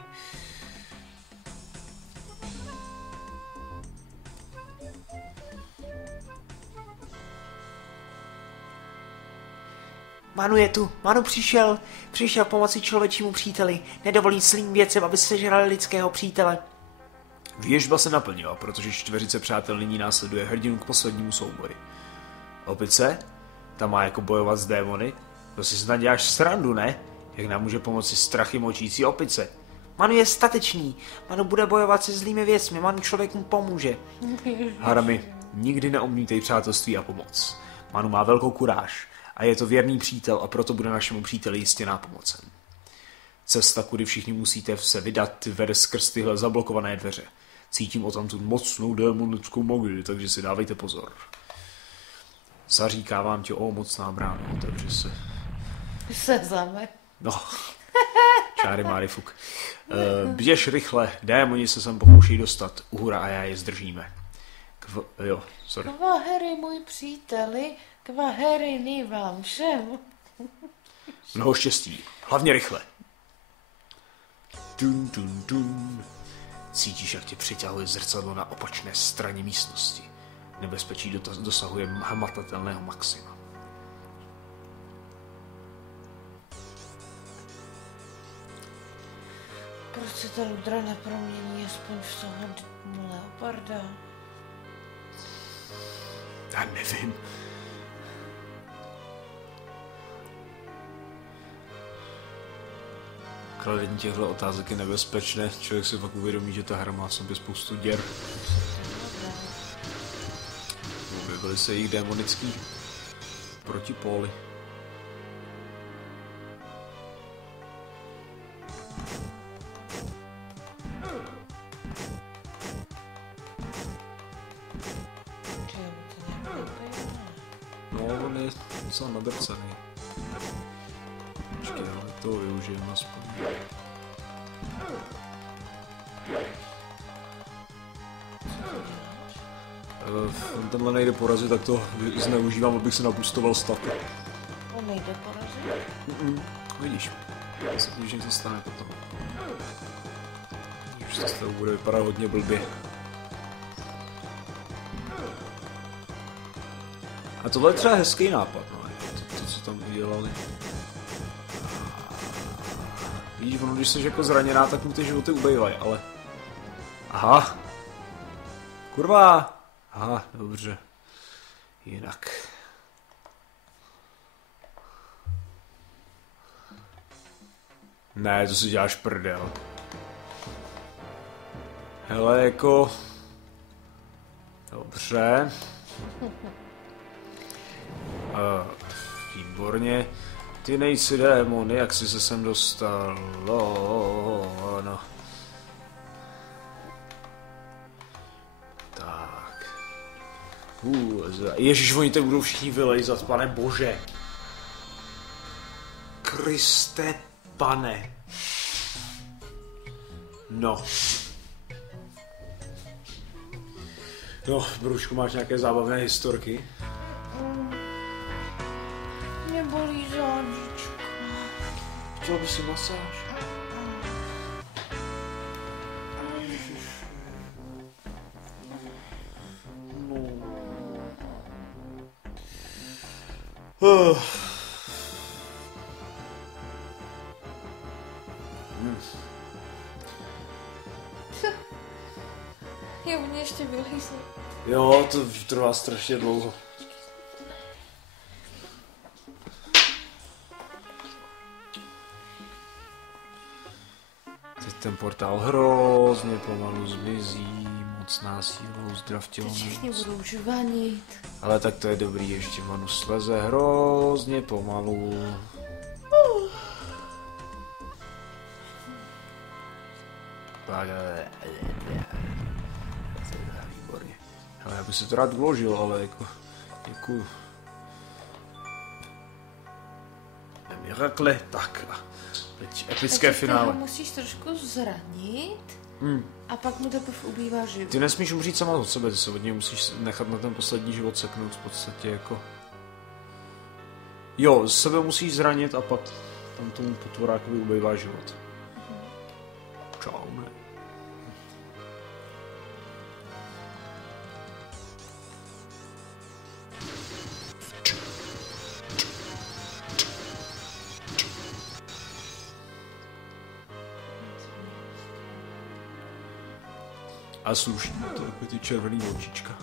Manu je tu, Manu přišel pomoci člověčímu příteli, nedovolí zlým věcem, aby sežrali lidského přítele. Věžba se naplnila, protože 4 přátel nyní následuje hrdinu k poslednímu souboji. Opice? Ta má jako bojovat s démony? To si snad děláš srandu, ne? Jak nám může pomoci strachy močící opice? Manu je statečný, Manu bude bojovat se zlými věcmi, Manu člověk mu pomůže. Harami, nikdy neomítej přátelství a pomoc. Manu má velkou kuráž a je to věrný přítel a proto bude našemu příteli jistě nápomocen. Cesta, kudy všichni musíte se vydat, vede skrz tyhle zablokované dveře. Cítím odtamtud mocnou démonickou magii, takže si dávejte pozor. Zaříkávám tě, mocná brána, otevři se. Sezame. No, čáry máry fuk. Běž rychle, démoni se sem pokouší dostat. Uhura a já je zdržíme. Jo, sorry. Kvahery, můj příteli, kvaheriny vám všem. Mnoho štěstí, hlavně rychle. Dun, dun, dun. Cítíš, jak tě přiťahuje zrcadlo na opačné straně místnosti. Nebezpečí dosahuje hmatatelného maxima. Proč se ta rudra nepromění aspoň v toho leoparda? Já nevím. Kladení těchto otázek je nebezpečné. Člověk si pak uvědomí, že ta hra má v sobě spoustu děr. Objevily se jejich démonický protipóly. No, on je docela nadrcený. Počkej, ale to využijeme aspoň. Tenhle nejde porazit, tak to zneužívám, abych si nabustoval stav. On nejde porazit? Vidíš, když něco stane potom. Už to s tebou bude vypadat hodně blbě. A tohle je třeba hezký nápad, no, to co tam udělali. Víš, ono, když jsi jako zraněná, tak mu ty životy ubejvají, ale... Aha. Kurva. Aha, dobře. Jinak. Ne, to si děláš prdel. Hele, jako... Dobře. Výborně. Ty nejsi démon, jak jsi se sem dostal? Ano. Tak. Ježiš, oni teď budou všichni vylejzat, pane bože. Kriste, pane. No. No, Brušku, máš nějaké zábavné historky? Mě bolí zádička. Chtěl by si masáž? No. Jo, mě ještě vylejzl. Jo, to trvá strašně dlouho. Teď ten portál hrozně pomalu zmizí, mocná sílou, zdrav tělo. Všichni budou žvanit. Ale tak to je dobrý, ještě Manu sleze hrozně pomalu. Výborně. Ale já bych si to rád vložil, ale jako... Děkuju. Miracle, tak. Teď epické finále. Takže musíš trošku zranit a pak mu teprve ubývá život. Ty nesmíš umřít sama od sebe, ty se od něj musíš nechat na ten poslední život seknout v podstatě jako... Jo, z sebe musíš zranit a pak tam tomu potvorákovi ubývá život. Čau, ne? A sluší to jako ty červený očička.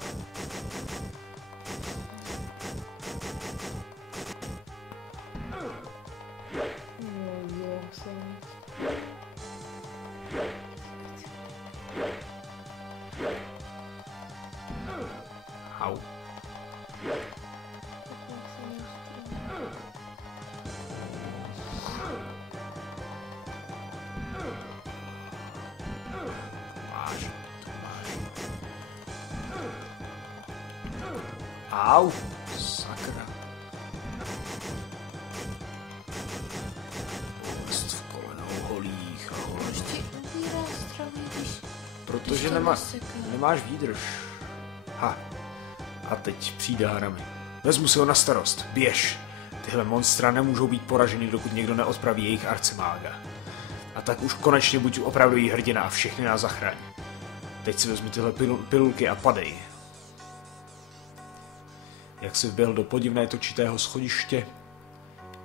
Au. Máš. Au, sakra. Bolest v kolenou, holích a holích. Proč ti ubírá zdraví, Protože to nemáš výdrž. Ha. A teď přijde Harami. Vezmu si ho na starost. Běž. Tyhle monstra nemůžou být poraženy, dokud někdo neodpraví jejich arcimága. A tak už konečně buď opravdový hrdina a všechny nás zachraň. Teď si vezmi tyhle pilulky a padej. Jak jsi vběhl do podivné točitého schodiště?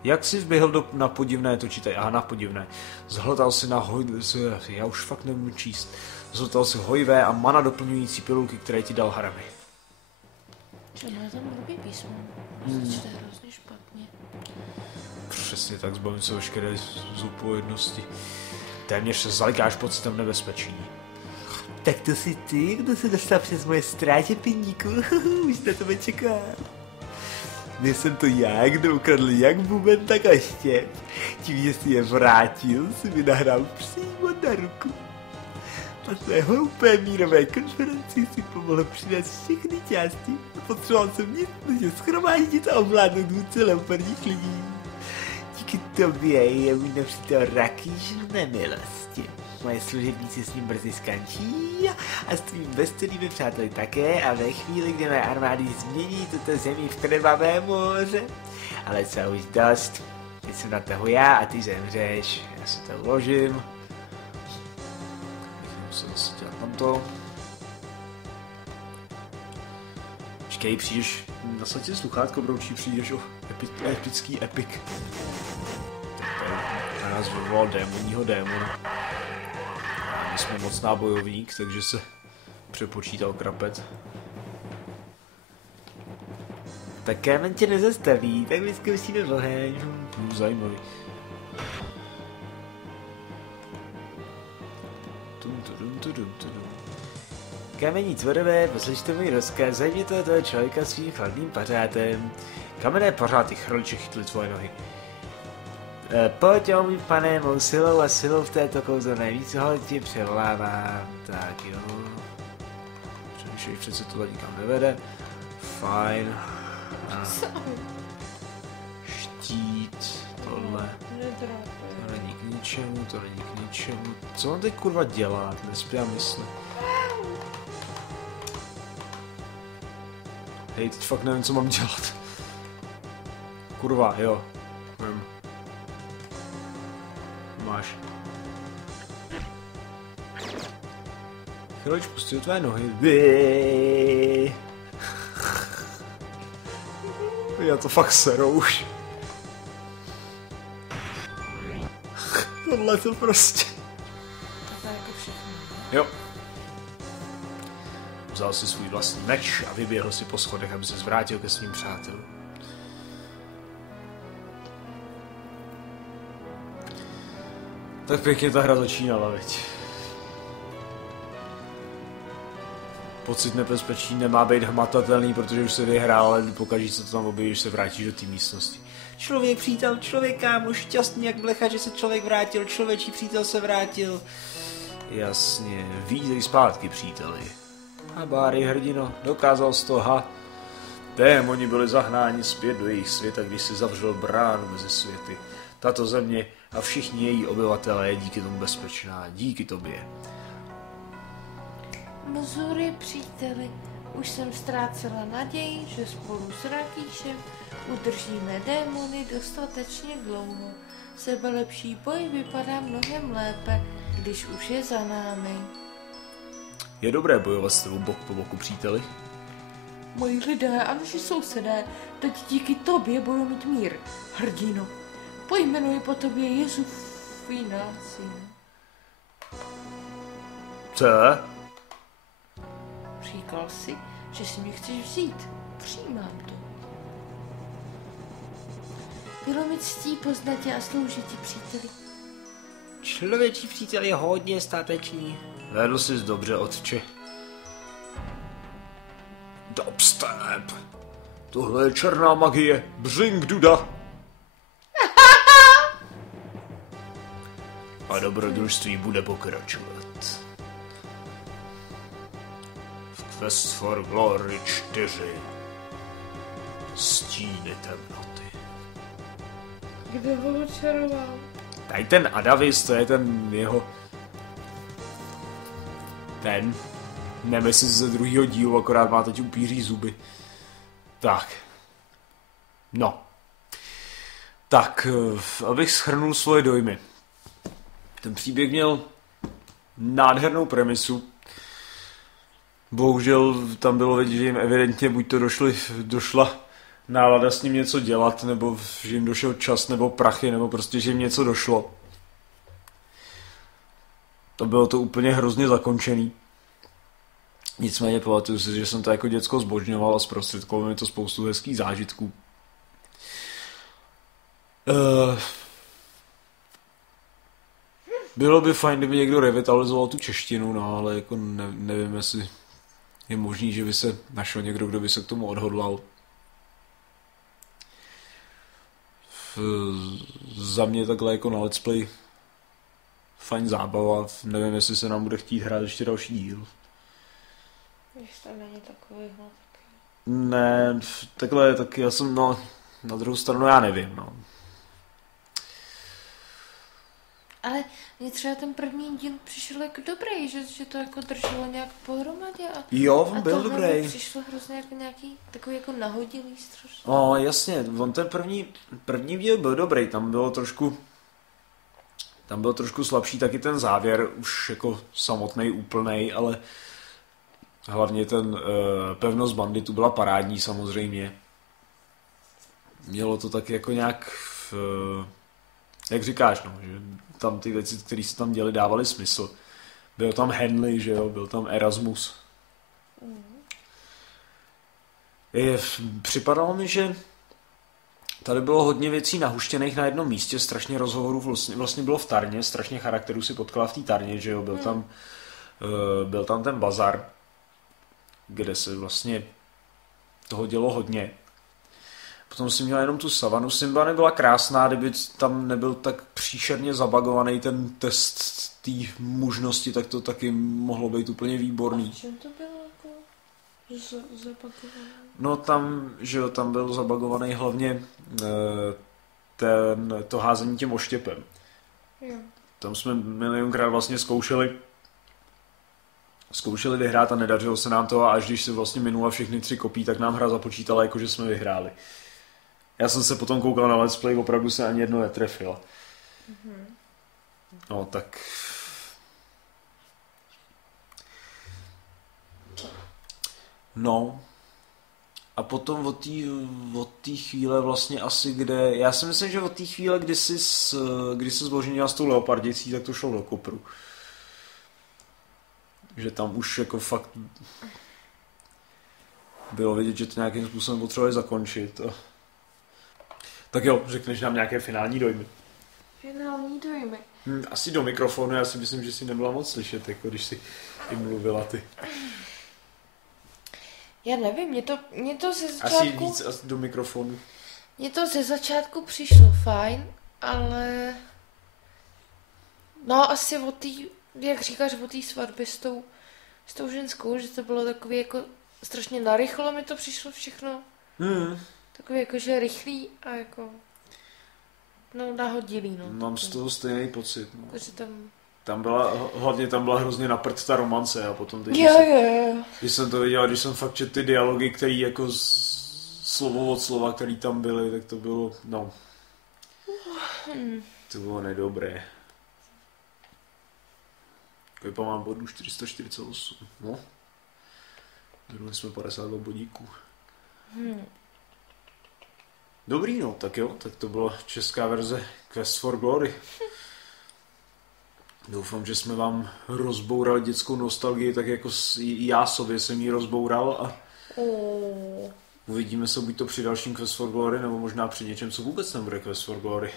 Jak jsi vběhl na podivné točité? Na podivné. Zhltal si já už fakt nemůžu číst. Zhltal si hojvé a mana doplňující pilulky, které ti dal Harami. Čo, no tam blbý písmo. Začte hrozně špatně. Přesně tak, zbavím se veškeré zodpovědnosti. Téměř se zalikáš pocitem nebezpečí. Tak to jsi ty, kdo se dostal přes moje stráže, peníku. Už na tebe čekám. Nejsem to já, kdo ukradl jak buben, tak a štěp. Tím, že si je vrátil, si mi nahrál přímo na ruku. Na své hloupé mírové konferenci si pomohl přinést všechny části a potřeboval jsem nic, než schromáždit a ovládnout celou prvních lidí. Díky tobě je můj nepřítel Rakýš v nemilosti. Moje služebníci s ním brzy skončí a s tvým bezcennými přáteli také a ve chvíli, kdy mé armády změní tuto zemi v krvavé moře. Ale co už dost. Teď jsem na toho já a ty zemřeš. Já si to uložím. Musím se dělat tamto. Počkej, přijdeš, nasaď si sluchátko, broučí, přijdeš o epický epik. Na nás vyvolal démonního démona. My jsme mocná bojovník, takže se přepočítal krapet. Tak kámen tě nezastaví, tak vyzkoušíme oheň. Zajímavý. Kamení tvorové, poslyšte můj rozkaz, zajměte toho člověka svým chladným pařátem. Kamenné pařáty chrliče chytly tvoje nohy. Pojď o můj pane, mou silou a silou v této kouzelné výzho ti převolávám. Tak jo. Přemýšlej, přece tohle nikam nevede. Fajn. Štít, tohle. To není k ničemu, to není k ničemu. Co on teď kurva dělá? Nespěl myslet. Hej, teď fakt nevím, co mám dělat. Kurva, jo. Máš. Chvílič, pustil tvé nohy. Já to fakt seru už. Tohle to prostě. Tak jako všechno. Jo. Vzal si svůj vlastní meč a vyběhl si po schodech, aby se zvrátil ke svým přátelům. Tak pěkně ta hra začínala, veď. Pocit nebezpečí nemá být hmatatelný, protože už se vyhrál, ale pokaždé se to tam objevíš, se vrátíš do té místnosti. Člověk, přítel, člověk, kámo, šťastný jak blecha, že se člověk vrátil, člověčí přítel se vrátil. Jasně, vítej zpátky, příteli. A Báry, hrdino, dokázal z toho. Démoni byli zahnáni zpět do jejich světa, když si zavřel bránu mezi světy. Tato země a všichni její obyvatelé je díky tomu bezpečná, díky tobě. Mzury, příteli, už jsem ztrácela naději, že spolu s Rakýšem udržíme démony dostatečně dlouho. Sebelepší boj vypadá mnohem lépe, když už je za námi. Je dobré bojovat s tebou bok po boku, příteli? Moji lidé a naši sousedé teď díky tobě budou mít mír, hrdino. Pojmenuji po tobě Jezufina, syne. Co? Říkal jsi, že si mě chceš vzít. Přijímám to. Bylo mi ctí poznat tě a sloužit ti, příteli. Člověčí přítel je hodně statečný. Vedl jsi dobře, otče. Dubstep. Tohle je černá magie. Břing duda. A dobrodružství bude pokračovat. V Quest for Glory 4. Stíny temnoty. Kdo ho očaroval? Tady ten Adavis, to je ten jeho... Ten Nemesis ze druhého dílu, akorát má teď upíří zuby. Tak. No. Tak, abych shrnul svoje dojmy. Ten příběh měl nádhernou premisu. Bohužel tam bylo vidět, že jim evidentně buď to došla nálada s ním něco dělat, nebo že jim došel čas, nebo prachy, nebo prostě, že jim něco došlo. To bylo to úplně hrozně zakončený. Nicméně pamatuju si, že jsem to jako děcko zbožňoval a zprostředkoval mi to spoustu hezkých zážitků. Bylo by fajn, kdyby někdo revitalizoval tu češtinu, no, ale jako nevím, jestli je možný, že by se našel někdo, kdo by se k tomu odhodlal. Za mě takhle jako na let's play fajn zábava, nevím, jestli se nám bude chtít hrát ještě další díl. Když to není takovýhle taky. Ne, takhle taky já jsem, no, na druhou stranu já nevím, no. Ale mně třeba ten první díl přišel jako dobrý, že to jako drželo nějak pohromadě Jo, on a byl tohle mi dobrý. přišlo hrozně jako nějaký takový jako nahodilý strašně. No jasně, on ten první díl byl dobrý, tam byl trošku slabší taky ten závěr, už jako samotnej, úplnej, ale hlavně ten pevnost banditu byla parádní samozřejmě. Mělo to taky jako nějak, jak říkáš, no, že tam ty věci, které se tam děly, dávaly smysl. Byl tam Henley, že jo, byl tam Erasmus. Připadalo mi, že tady bylo hodně věcí nahuštěných na jednom místě, strašně rozhovorů vlastně bylo v Tarně, strašně charakterů si potkala v té Tarně, že jo, byl tam ten bazar, kde se vlastně toho dělo hodně. Potom si měla jenom tu savanu. Simba nebyla krásná, kdyby tam nebyl tak příšerně zabagovaný ten test té mužnosti, tak to taky mohlo být úplně výborný. A v čem to bylo jako zabagované? No tam, že jo, tam byl zabagovaný hlavně to házení tím oštěpem. Jo. Tam jsme milionkrát vlastně zkoušeli vyhrát a nedařilo se nám to a až když se vlastně minula všechny 3 kopí, tak nám hra započítala jako, že jsme vyhráli. Já jsem se potom koukal na let's play, opravdu se ani jedno netrefila. Mm-hmm. No tak... No. A potom od té chvíle vlastně asi kde... Já si myslím, že od té chvíle, kdy jsi zboženila s tou leopardicí, tak to šlo do kopru. Že tam už jako fakt bylo vidět, že to nějakým způsobem potřebovali zakončit. Tak jo, řekneš nám nějaké finální dojmy. Finální dojmy. Asi do mikrofonu, já si myslím, že si nebyla moc slyšet, jako když si i mluvila ty. Já nevím, mě to ze začátku... Asi víc do mikrofonu. Mně to ze začátku přišlo fajn, ale... No asi o té, jak říkáš, o té svatbě s tou ženskou, že to bylo takový jako strašně narychlo, mi to přišlo všechno. Takový jako, že rychlý a jako... No nahodilý, no. Mám z toho stejný pocit. No. Takže Hlavně tam byla hrozně na prd ta romance a potom teď, když jsem to viděl, když jsem fakt četl ty dialogy, které jako slovo od slova, které tam byly, tak to bylo, no, to bylo nedobré. Kolik mám bodů? 448, no. Zrovna jsme 52 bodíků. Dobrý, no, tak jo, tak to byla česká verze Quest for Glory. Doufám, že jsme vám rozbourali dětskou nostalgii, tak jako já sobě jsem ji rozboural a uvidíme se buď to při dalším Quest for Glory, nebo možná při něčem, co vůbec nebude Quest for Glory.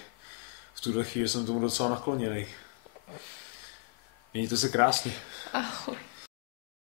V tuhle chvíli jsem tomu docela nakloněný. Mějte se krásně. Ahoj.